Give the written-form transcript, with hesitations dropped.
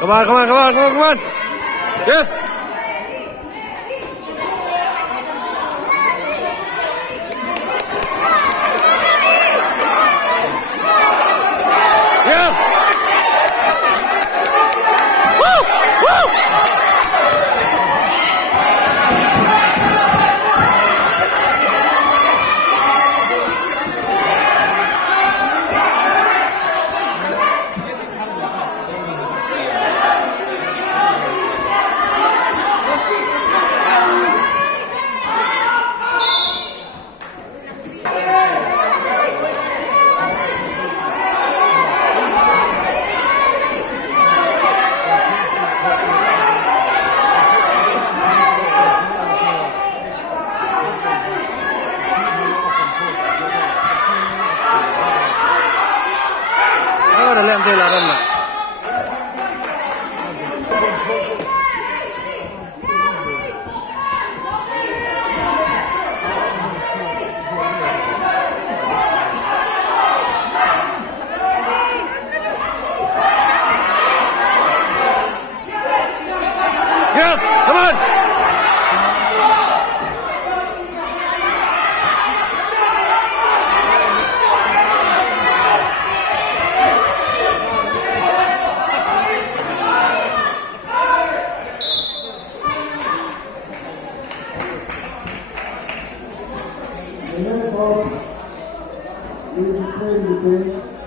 Come on, come on, come on, come on, come on. Yes. Yes. Woo! Woo! Ada lem chơi là đơn mà. Yes, come on. The next ball is played between